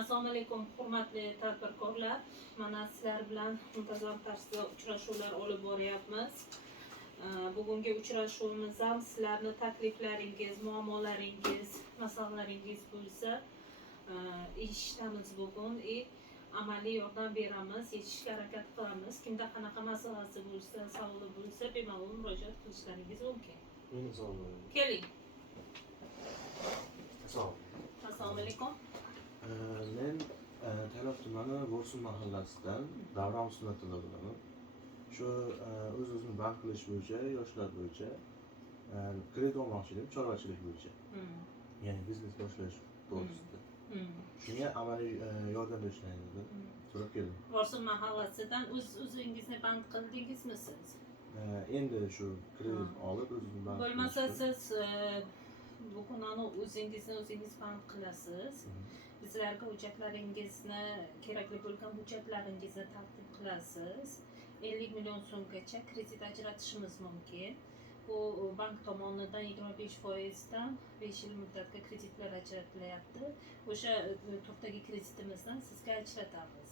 Assalomu alaykum hurmatli tadbirkorlar. Mana sizlar bilan muntazam tarzda uchrashuvlar olib boryapmiz. Bugungi uchrashuvimiz ham sizlarni takliflaringiz, muammolaringiz, masalalaringiz bo'lsa eshitamiz bugun. Amaliy yordam beramiz, yechishga harakat qilamiz. Kimda qanaqa masalasi bo'lsa, savoli bo'lsa, bemalol murojaat qilishlaringiz mumkin. Keling. Assalomu alaykum. Men Tayloq tumani Bo'rsun mahallasidan Davron Sunnatullo bo'laman. Shu o'z-o'zini band qilish bo'yicha, yoshlar bo'yicha kredit olmoqchi edim, chorvachilik bo'yicha. Ya'ni biznes boshlash to'g'risida. Shunga amaliy yordam berishlaringizni so'rab keldim. Bo'rsun mahallasidan o'zingizni band qildingizmi siz? Endi shu kredit olib o'zimni band bo'lmasa siz bugun o'zingiz band qilasiz. Bizlarga hujjatlaringizni, kerakli bo'lgan hujjatlaringizni taqdim qilasiz. 50 million so'mgacha kredit ajratishimiz mumkin. Bu bank tomonidan 25%dan 5 yil muddatga kreditlar ajratilyapti. O'sha turdagi kreditimizdan sizga ajratamiz.